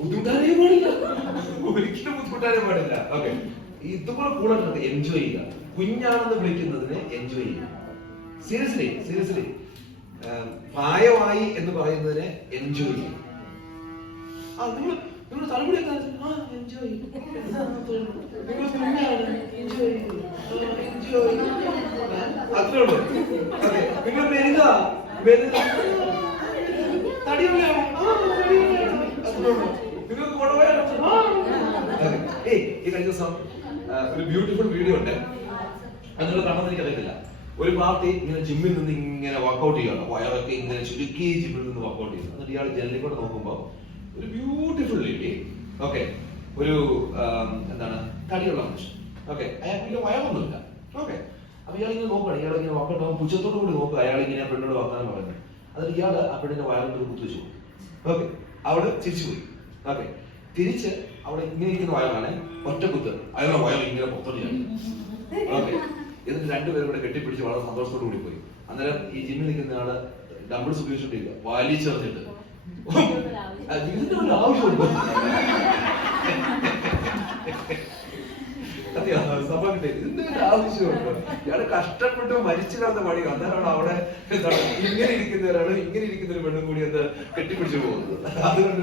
ബുദ്ധിമുട്ടാനേ പാടില്ല, ഒരിക്കലും ബുദ്ധിമുട്ടാനേ പാടില്ല. ഓക്കെ, ഇതുപോലെ കൂടെ എൻജോയ് ചെയ്യുക. കുഞ്ഞാണെന്ന് വിളിക്കുന്നതിനെ എൻജോയ് ചെയ്യുക. സീരിയസ്ലി സീരിയസ്ലി പ്രായമായി എന്ന് പറയുന്നതിനെ എൻജോയ് ചെയ്യും. നിങ്ങൾ തലമുടി എൻജോയ് അത്രേ ഉള്ളൂ. നിങ്ങൾ വരിക തടിയുള്ള നിങ്ങൾ ഈ കഴിഞ്ഞ ദിവസം ഒരു ബ്യൂട്ടിഫുൾ വീഡിയോ ഉണ്ട്, അത് നിങ്ങൾ കണ്ടെന്ന് എനിക്കറിയത്തില്ല. ഒരു പാർട്ടി ഇങ്ങനെ ജിമ്മിൽ നിന്ന് ഇങ്ങനെ വർക്ക്ഔട്ട് ചെയ്യണം, വയറൊക്കെ ഇങ്ങനെ ചുരുക്കി ജിമ്മിൽ നിന്ന് വർക്ക്ഔട്ട് ചെയ്യുന്നു. എന്നിട്ട് ഇയാൾ ജനലിൽ കൂടെ നോക്കുമ്പോൾ ഒരു ബ്യൂട്ടിഫുൾ ലേഡി, ഓക്കെ, ഒരു എന്താണ് തടിയുള്ള മനുഷ്യൻ, ഓക്കെ, അയാൾക്ക് വയറൊന്നുമില്ല, ഓക്കെ. അപ്പൊ ഇയാൾ ഇങ്ങനെ നോക്കണം, ഇയാൾ ഇങ്ങനെ വർക്കൗട്ട് ആകുമ്പോൾ പുച്ഛത്തോടു കൂടി നോക്കുക, അയാൾ ഇങ്ങനെ പെണ്ണോട് വർത്താനം പറയുന്നത്. എന്നിട്ട് ഇയാൾ ആ പെണ്ണിന്റെ വയറിട്ട് കുത്തുവെച്ചു, ഓക്കെ. അവിടെ തിരിച്ചുപോയി, ഓക്കെ. തിരിച്ച് അവിടെ ഇങ്ങനെ ഇരിക്കുന്ന വയറാണ്, ഒറ്റ കുത്ത്, അയാളുടെ വയർ ഇങ്ങനെ പുറത്തോട്ട്, ഓക്കെ. എന്നിട്ട് രണ്ടുപേരും കൂടെ കെട്ടിപ്പിടിച്ച് വളരെ സന്തോഷത്തോടു കൂടി പോയി. അന്നേരം ഈ ജിമ്മിൽ നിൽക്കുന്ന ആള് ഡംബിൾസ് ഉപയോഗിച്ചിട്ടില്ല, വലിച്ചെറിഞ്ഞിട്ട് ഇതിന്റെ ഒരു ആവശ്യമുണ്ട്. ഇതിന്റെ ഒരു ആവശ്യമുണ്ട്. ഇയാള് കഷ്ടപ്പെട്ട് മരിച്ചു കിടന്ന പണി. അന്നേരമാണ് അവിടെ ഇങ്ങനെ ഇരിക്കുന്നവരാണ്, ഇങ്ങനെ ഇരിക്കുന്ന ഒരു പെണ്ണും കൂടി അത് കെട്ടിപ്പിടിച്ചു പോകുന്നത്. അതുകൊണ്ട്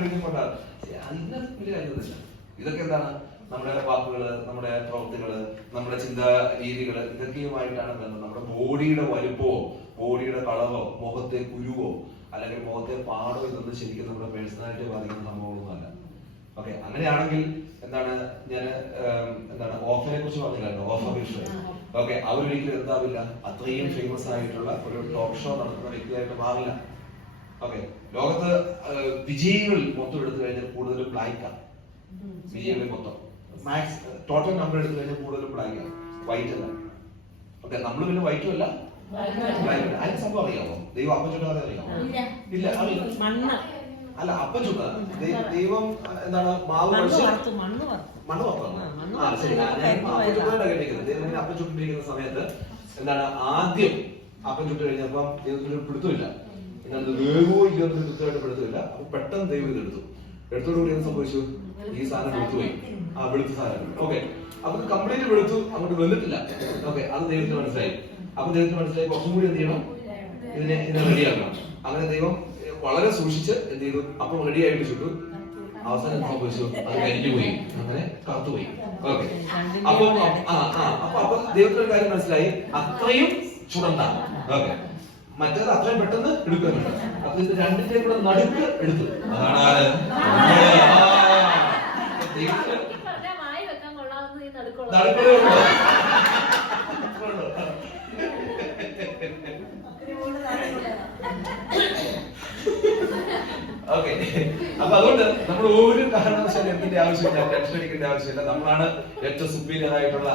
ഇതൊക്കെ എന്താണ്, നമ്മുടെ വാക്കുകള്, നമ്മുടെ പ്രവൃത്തികള്, നമ്മുടെ ചിന്താ രീതികള്, ഇതൊക്കെയുമായിട്ടാണ് ബന്ധം. നമ്മുടെ ബോഡിയുടെ വലുപ്പമോ ബോഡിയുടെ കളറോ മുഖത്തെ കുരുവോ അല്ലെങ്കിൽ മുഖത്തെ പാടോ ഇതൊന്നും ശരിക്കും നമ്മുടെ പേഴ്സണാലിറ്റി ബാധിക്കുന്ന സംഭവങ്ങളൊന്നും അല്ല. ഓക്കെ, അങ്ങനെയാണെങ്കിൽ എന്താണ്, ഞാൻ എന്താണ് ഓഫറിനെ കുറിച്ച് പറഞ്ഞില്ലായിരുന്നു, ഓഫർ വിഷയം. ഓക്കെ, അവരൊരിക്കലും എന്താവില്ല, അത്രയും ഫേമസ് ആയിട്ടുള്ള ഒരു ടോക്ക് ഷോ നടത്തുന്ന വ്യക്തിയായിട്ട് മാറില്ല. ഓക്കെ, ലോകത്ത് വിജയികൾ മൊത്തം എടുത്തു കഴിഞ്ഞാൽ കൂടുതലും ബ്ലാക്കാണ്. വിജയികളിൽ മൊത്തം മാക്സ് ടോട്ടൽ നമ്പർ എടുത്തു കഴിഞ്ഞാൽ കൂടുതലും ബ്ലാക്കാണ്, വൈറ്റ് അല്ല. ഓക്കെ, നമ്മൾ പിന്നെ വൈറ്റും അല്ല അതിന് സംഭവം അറിയാമോ? ദൈവം അപ്പം ചുട്ടാതെ അറിയാമോ? ഇല്ല, അറിയില്ല. അല്ല, അപ്പം ചുട്ട ദൈവം എന്താണ്, മാവ് മണ്ണ് വറുത്താണ്. ശരി, ദൈവം അപ്പം ചുട്ടിരിക്കുന്ന സമയത്ത് എന്താണ്, ആദ്യം അപ്പം ചുട്ട് കഴിഞ്ഞപ്പോ ദൈവത്തിന് പിടുത്തമില്ല, എന്താണ് വേഗമോ ഇല്ലെന്ന് കൃത്യമായിട്ട് പിടുത്തമില്ല. അപ്പൊ പെട്ടെന്ന് ദൈവം ഇതെടുത്തു. എടുത്തോടുകൂടി എന്ത് സംഭവിച്ചു, ഈ സാധനം വെളുത്തുപോയി, ആ വെളുത്ത സാധനം. ഓക്കെ, അപ്പൊ കംപ്ലീറ്റ് വെളുത്തു, അങ്ങോട്ട് വന്നിട്ടില്ല. ഓക്കെ, അത് ദൈവത്തിന് മനസ്സിലായി. അപ്പൊ ദൈവത്തിന് മനസ്സിലായി കുറച്ചും കൂടി എന്ത് ചെയ്യണം, ഇതിനെ റെഡിയാക്കണം. അങ്ങനെ ദൈവം വളരെ സൂക്ഷിച്ച് എന്ത് ചെയ്തു, അപ്പം റെഡി ആയിട്ട് ചുട്ടു. അവസാനം എന്ത് സംഭവിച്ചു, അത് കരിഞ്ഞു പോയി, അങ്ങനെ കറുത്തുപോയി. ഓക്കെ, അപ്പൊ ദൈവത്തിന് ഒരു കാര്യം മനസ്സിലായി, അത്രയും ചുടണ്ട. ഓക്കെ, മറ്റേത് അത്രയും പെട്ടെന്ന് എടുക്കുന്നുണ്ട്. അപ്പൊ ഇത് രണ്ടിന്റെയും കൂടെ നടുക്ക് എടുത്തു. അതാണ് ഓക്കെ. അപ്പൊ അതുകൊണ്ട് നമ്മൾ ഒരു കാരണവശാലും എന്തിന്റെ ആവശ്യമില്ല, ടെൻഷൻ അടിക്കേണ്ട ആവശ്യമില്ല. നമ്മളാണ് ഏറ്റവും സുപ്പീരിയർ ആയിട്ടുള്ള